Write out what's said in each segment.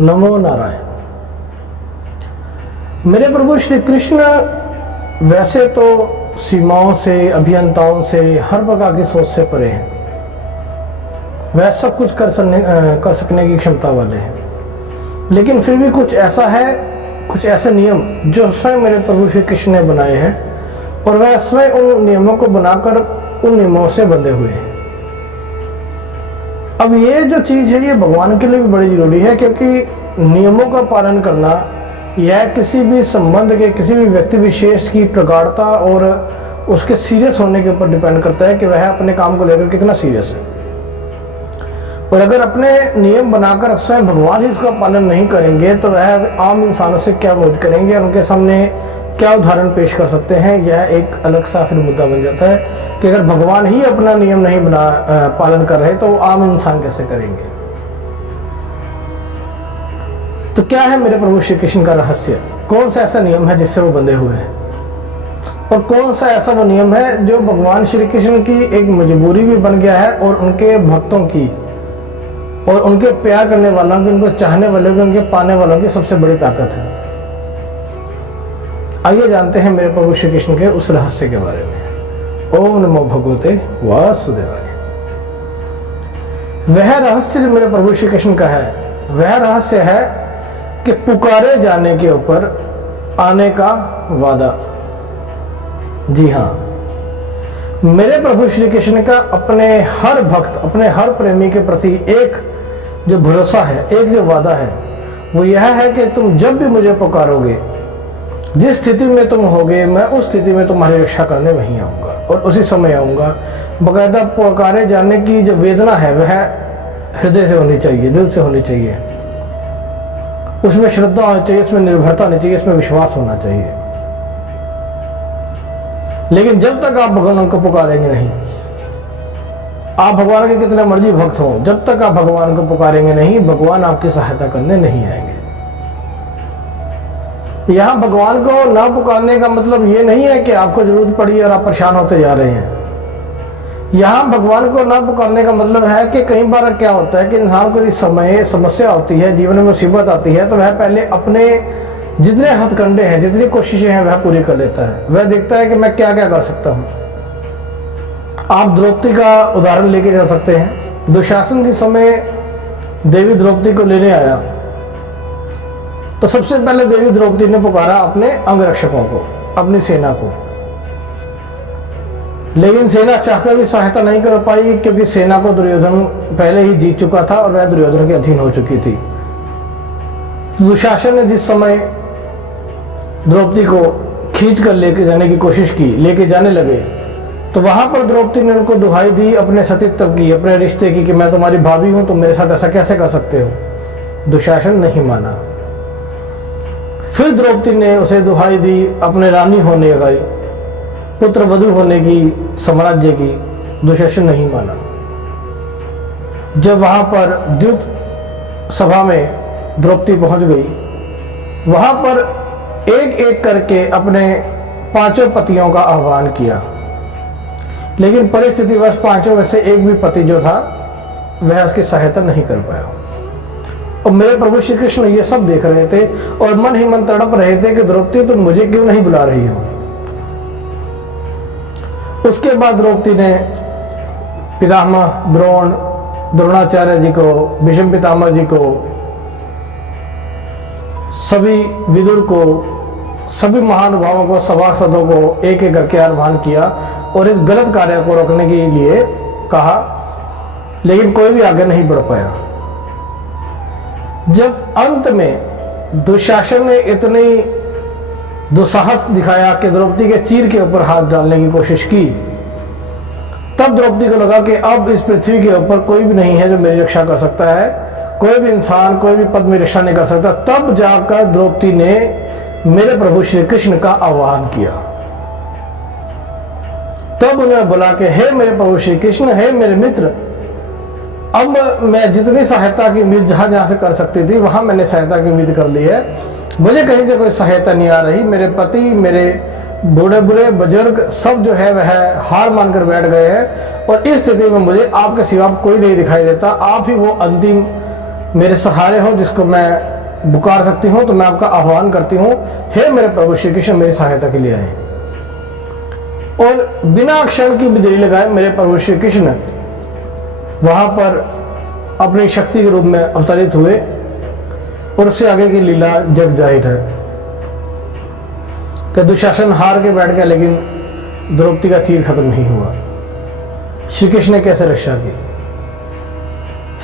नमो नारायण। मेरे प्रभु श्री कृष्ण वैसे तो सीमाओं से, अभियंताओं से, हर प्रकार की सोच से परे हैं। वह सब कुछ कर सकने की क्षमता वाले हैं, लेकिन फिर भी कुछ ऐसा है, कुछ ऐसे नियम जो स्वयं मेरे प्रभु श्री कृष्ण ने बनाए हैं, और वह स्वयं उन नियमों को बनाकर उन नियमों से बंधे हुए हैं। अब ये जो चीज़ है ये भगवान के लिए भी बड़ी जरूरी है, क्योंकि नियमों का पालन करना यह किसी भी संबंध के, किसी भी व्यक्ति विशेष की प्रगाढ़ता और उसके सीरियस होने के ऊपर डिपेंड करता है कि वह अपने काम को लेकर कितना सीरियस है। और अगर अपने नियम बनाकर स्वयं भगवान ही उसका पालन नहीं करेंगे तो वह आम इंसानों से क्या उम्मीद करेंगे और उनके सामने क्या उदाहरण पेश कर सकते हैं। यह एक अलग सा फिर मुद्दा बन जाता है कि अगर भगवान ही अपना नियम नहीं पालन कर रहे तो आम इंसान कैसे करेंगे। तो क्या है मेरे प्रभु श्री कृष्ण का रहस्य? कौन सा ऐसा नियम है जिससे वो बंधे हुए हैं, और कौन सा ऐसा वो नियम है जो भगवान श्री कृष्ण की एक मजबूरी भी बन गया है और उनके भक्तों की और उनके प्यार करने वालों की, उनको चाहने वालों की, उनके पाने वालों की सबसे बड़ी ताकत है। आइए जानते हैं मेरे प्रभु श्री कृष्ण के उस रहस्य के बारे में। ओम नमो भगवते वासुदेवाय। वह रहस्य जो मेरे प्रभु श्री कृष्ण का है, वह रहस्य है कि पुकारे जाने के ऊपर आने का वादा। जी हाँ, मेरे प्रभु श्री कृष्ण का अपने हर भक्त, अपने हर प्रेमी के प्रति एक जो भरोसा है, एक जो वादा है, वो यह है कि तुम जब भी मुझे पुकारोगे, जिस स्थिति में तुम होगे, मैं उस स्थिति में तुम्हारी रक्षा करने वहीं आऊँगा और उसी समय आऊँगा। बाकायदा पुकारे जाने की जो वेदना है वह हृदय से होनी चाहिए, दिल से होनी चाहिए, उसमें श्रद्धा होनी चाहिए, इसमें निर्भरता होनी चाहिए, इसमें विश्वास होना चाहिए। लेकिन जब तक आप भगवान को पुकारेंगे नहीं, आप भगवान के कितने मर्जी भक्त हो, जब तक आप भगवान को पुकारेंगे नहीं, भगवान आपकी सहायता करने नहीं आएंगे। यहां भगवान को ना पुकारने का मतलब ये नहीं है कि आपको जरूरत पड़ी और आप परेशान होते जा रहे हैं। यहां भगवान को ना पुकारने का मतलब है कि कई बार क्या होता है कि इंसान को इस समय समस्या होती है, जीवन में मुसीबत आती है, तो वह पहले अपने जितने हथकंडे हैं, जितनी कोशिशें हैं, वह पूरी कर लेता है। वह देखता है कि मैं क्या क्या कर सकता हूं। आप द्रौपदी का उदाहरण लेके जा सकते हैं। दुशासन के समय देवी द्रौपदी को लेने आया तो सबसे पहले देवी द्रौपदी ने पुकारा अपने अंगरक्षकों को, अपनी सेना को, लेकिन सेना चाहकर भी सहायता नहीं कर पाई, क्योंकि सेना को दुर्योधन पहले ही जीत चुका था और वह दुर्योधन के अधीन हो चुकी थी। दुशासन ने जिस समय द्रौपदी को खींच कर लेके जाने की कोशिश की, लेके जाने लगे, तो वहां पर द्रौपदी ने उनको दुहाई दी अपने सतीत्व की, अपने रिश्ते की, कि मैं तुम्हारी भाभी हूं, तुम मेरे साथ ऐसा कैसे कर सकते हो। दुशासन नहीं माना। फिर द्रौपदी ने उसे दुहाई दी अपने रानी होने गई, पुत्र वधू होने की, साम्राज्य की। दुशासन नहीं माना। जब वहां पर द्युत सभा में द्रौपदी पहुंच गई, वहां पर एक एक करके अपने पांचों पतियों का आह्वान किया, लेकिन परिस्थितिवश पांचों में से एक भी पति जो था वह उसकी सहायता नहीं कर पाया। और मेरे प्रभु श्री कृष्ण ये सब देख रहे थे और मन ही मन तड़प रहे थे कि द्रौपदी तुम मुझे क्यों नहीं बुला रही हो। उसके बाद द्रौपदी ने पितामह द्रोणाचार्य जी को, भीष्म पितामह जी को, सभी विदुर को, सभी महानुभावों को, सभासदों को एक एक करके आह्वान किया और इस गलत कार्य को रोकने के लिए कहा, लेकिन कोई भी आगे नहीं बढ़ पाया। जब अंत में दुशासन ने इतनी दुस्साहस दिखाया कि द्रौपदी के चीर के ऊपर हाथ डालने की कोशिश की, तब द्रौपदी को लगा कि अब इस पृथ्वी के ऊपर कोई भी नहीं है जो मेरी रक्षा कर सकता है, कोई भी इंसान, कोई भी पद मेरी रक्षा नहीं कर सकता। तब जाकर द्रौपदी ने मेरे प्रभु श्री कृष्ण का आह्वान किया। तब उन्होंने बोला कि हे मेरे प्रभु श्री कृष्ण, हे मेरे मित्र, अब मैं जितनी सहायता की उम्मीद जहां जहां से कर सकती थी वहां मैंने सहायता की उम्मीद कर ली है, मुझे कहीं से कोई सहायता नहीं आ रही। मेरे पति, मेरे बूढ़े बुढ़े बुजुर्ग सब जो है वह हार मानकर बैठ गए हैं और इस स्थिति में मुझे आपके सिवा कोई नहीं दिखाई देता। आप ही वो अंतिम मेरे सहारे हो जिसको मैं पुकार सकती हूँ, तो मैं आपका आह्वान करती हूँ, हे मेरे प्रभु श्री कृष्ण मेरी सहायता के लिए आए। और बिना क्षण की भी देरी लगाए मेरे प्रभु श्री कृष्ण वहां पर अपनी शक्ति के रूप में अवतरित हुए और उससे आगे की लीला जग जाहिर है कि दुशासन हार के बैठ गया, लेकिन द्रौपदी का तीर खत्म नहीं हुआ। श्री कृष्ण ने कैसे रक्षा की?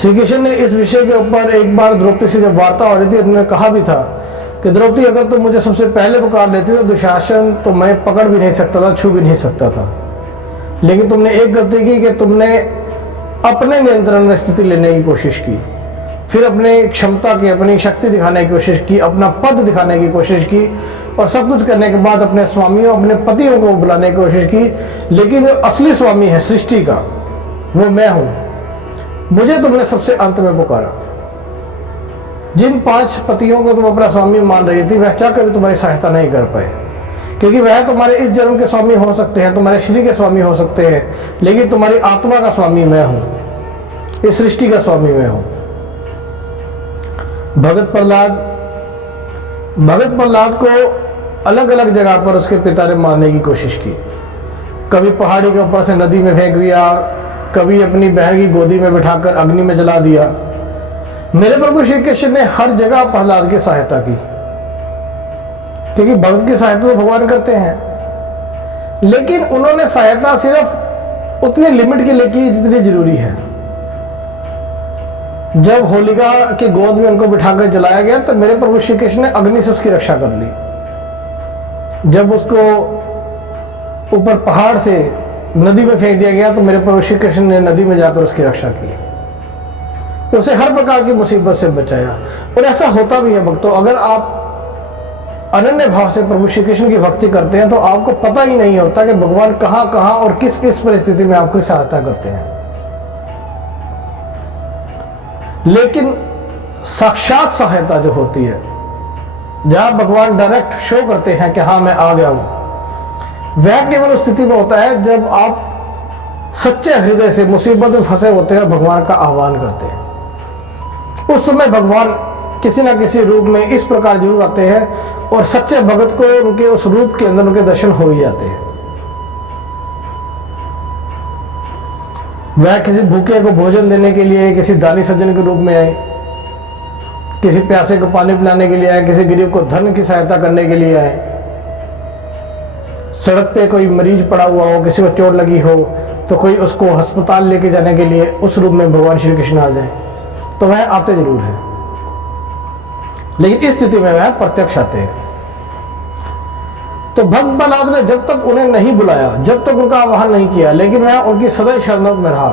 श्री कृष्ण ने इस विषय के ऊपर एक बार द्रौपदी से जब वार्ता हो रही थी, उन्होंने कहा भी था कि द्रौपदी अगर तुम मुझे सबसे पहले पुकार लेती तो दुशासन तो मैं पकड़ भी नहीं सकता था, छू भी नहीं सकता था। लेकिन तुमने एक गलती की कि तुमने अपने नियंत्रण में स्थिति लेने की कोशिश की, फिर अपने क्षमता की, अपनी शक्ति दिखाने की कोशिश की, अपना पद दिखाने की कोशिश की, और सब कुछ करने के बाद अपने स्वामियों, अपने पतियों को बुलाने की कोशिश की। लेकिन जो असली स्वामी है सृष्टि का, वो मैं हूं। मुझे तुमने सबसे अंत में पुकारा। जिन 5 पतियों को तुम अपना स्वामी मान रही थी, वह चाहकर भी तुम्हारी सहायता नहीं कर पाए, क्योंकि वह तुम्हारे इस जन्म के स्वामी हो सकते हैं, तुम्हारे शरीर के स्वामी हो सकते हैं, लेकिन तुम्हारी आत्मा का स्वामी मैं हूं, इस सृष्टि का स्वामी मैं हूं। भगत प्रहलाद को अलग अलग जगह पर उसके पिता ने मारने की कोशिश की। कभी पहाड़ी के ऊपर से नदी में फेंक दिया, कभी अपनी बहन की गोदी में बिठाकर अग्नि में जला दिया। मेरे प्रभु श्री कृष्ण ने हर जगह प्रहलाद की सहायता की, क्योंकि भक्त की सहायता तो भगवान करते हैं, लेकिन उन्होंने सहायता सिर्फ उतनी लिमिट के लिए की जितनी जरूरी है। जब होलिका की गोद में उनको बिठाकर जलाया गया तो मेरे प्रभु श्री कृष्ण ने अग्नि से उसकी रक्षा कर ली। जब उसको ऊपर पहाड़ से नदी में फेंक दिया गया तो मेरे प्रभु श्री कृष्ण ने नदी में जाकर उसकी रक्षा की, उसे हर प्रकार की मुसीबत से बचाया। और ऐसा होता भी है भक्तों, अगर आप अनन्य भाव से प्रभु श्री कृष्ण की भक्ति करते हैं तो आपको पता ही नहीं होता कि भगवान कहां कहां और किस किस परिस्थिति में आपकी सहायता करते हैं। लेकिन साक्षात सहायता जो होती है, जहां भगवान डायरेक्ट शो करते हैं कि हाँ मैं आ गया हूं, वह केवल उस स्थिति में होता है जब आप सच्चे हृदय से मुसीबत में फंसे होते हैं और भगवान का आह्वान करते हैं। उस समय भगवान किसी ना किसी रूप में इस प्रकार जरूर आते हैं और सच्चे भगत को उनके उस रूप के अंदर उनके दर्शन हो ही जाते हैं। वह किसी भूखे को भोजन देने के लिए, किसी दानी सज्जन के रूप में आए, किसी प्यासे को पानी पिलाने के लिए आए, किसी गरीब को धन की सहायता करने के लिए आए, सड़क पे कोई मरीज पड़ा हुआ हो, किसी को चोट लगी हो तो कोई उसको अस्पताल लेके जाने के लिए उस रूप में भगवान श्री कृष्ण आ जाए, तो वह आते जरूर है। लेकिन इस स्थिति में वह प्रत्यक्ष आते हैं। तो भक्त प्रहलाद ने जब तक उन्हें नहीं बुलाया, जब तक उनका आह्वान नहीं किया, लेकिन वह उनकी सदैव शरण में रहा,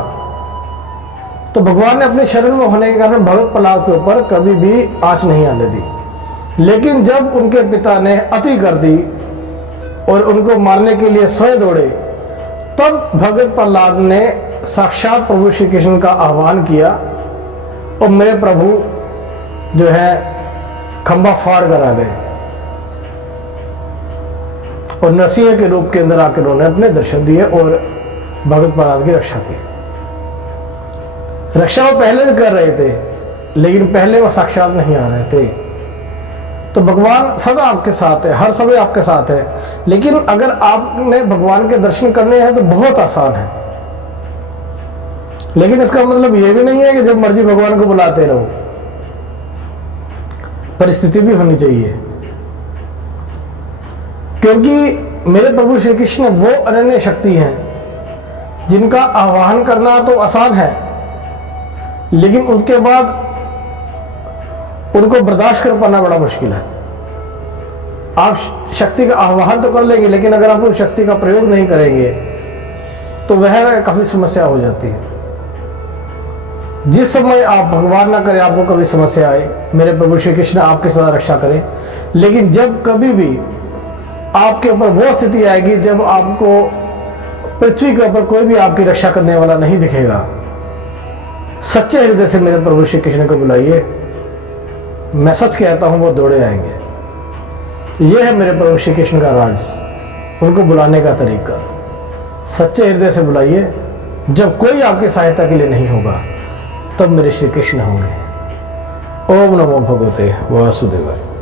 तो भगवान ने अपने शरण में होने के कारण भगत प्रहलाद के ऊपर कभी भी आंच नहीं आने दी। लेकिन जब उनके पिता ने अति कर दी और उनको मारने के लिए स्वयं दौड़े, तब भगत प्रहलाद ने साक्षात प्रभु श्री कृष्ण का आह्वान किया और मेरे प्रभु जो है खंबा फाड़ कर आ गए और नरसिंह के रूप के अंदर आकर उन्होंने अपने दर्शन दिए और भगत प्रहलाद की रक्षा की। रक्षा वो पहले भी कर रहे थे, लेकिन पहले वो साक्षात नहीं आ रहे थे। तो भगवान सदा आपके साथ है, हर समय आपके साथ है, लेकिन अगर आपने भगवान के दर्शन करने हैं तो बहुत आसान है। लेकिन इसका मतलब यह भी नहीं है कि जब मर्जी भगवान को बुलाते रहो, परिस्थिति भी होनी चाहिए। क्योंकि मेरे प्रभु श्री कृष्ण वो अनन्य शक्ति हैं जिनका आह्वान करना तो आसान है, लेकिन उसके बाद उनको बर्दाश्त कर पाना बड़ा मुश्किल है। आप शक्ति का आह्वान तो कर लेंगे, लेकिन अगर आप उस शक्ति का प्रयोग नहीं करेंगे तो वह काफी समस्या हो जाती है। जिस समय आप भगवान ना करें आपको कभी समस्या आए, मेरे प्रभु श्री कृष्ण आपकी सदा रक्षा करें। लेकिन जब कभी भी आपके ऊपर वो स्थिति आएगी जब आपको पृथ्वी के ऊपर कोई भी आपकी रक्षा करने वाला नहीं दिखेगा, सच्चे हृदय से मेरे प्रभु श्री कृष्ण को बुलाइए। मैं सच कहता हूं वो दौड़े आएंगे। यह है मेरे प्रभु श्री कृष्ण का राज, उनको बुलाने का तरीका। सच्चे हृदय से बुलाइए। जब कोई आपकी सहायता के लिए नहीं होगा तब मेरे श्री कृष्ण होंगे। ओम नमो भगवते वासुदेवाय।